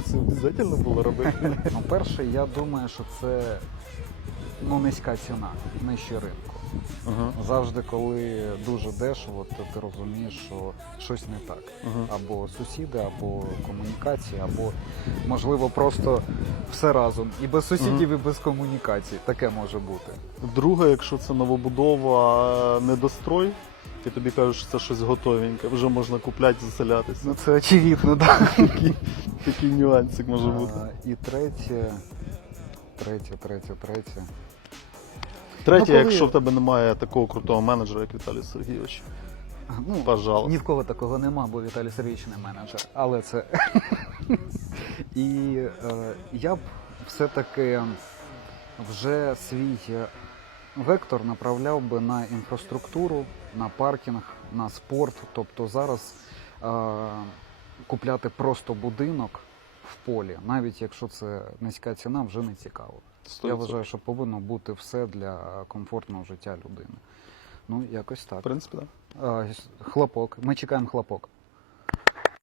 це обов'язково було робити. Ну, перше, я думаю, що це ну, низька ціна, нижче ринку. Ага. Завжди, коли дуже дешево, то ти розумієш, що щось не так. Ага. Або сусіди, або комунікації, або можливо просто все разом. І без сусідів, і без комунікацій. Таке може бути. Друге, якщо це новобудова, недострой, і тобі кажуть, що це щось готовеньке, вже можна купляти, заселятися. Ну це очевидно, так. Такий, нюансик може бути. І третє, третє, третє, третє. Третє, коли- якщо в тебе немає такого крутого менеджера, як Віталій Сергійович, Ну, пожалуйста. Ні в кого такого нема, бо Віталій Сергійович не менеджер. Але це. І е, я б все-таки вже свій вектор направляв би на інфраструктуру, на паркінг, на спорт. Тобто зараз е, купляти просто будинок в полі, навіть якщо це низька ціна, вже не цікаво. Сто Я відсотків. вважаю, що повинно бути все для комфортного життя людини. Ну, якось так. В принципі, так. Хлопок. Ми чекаємо хлопок.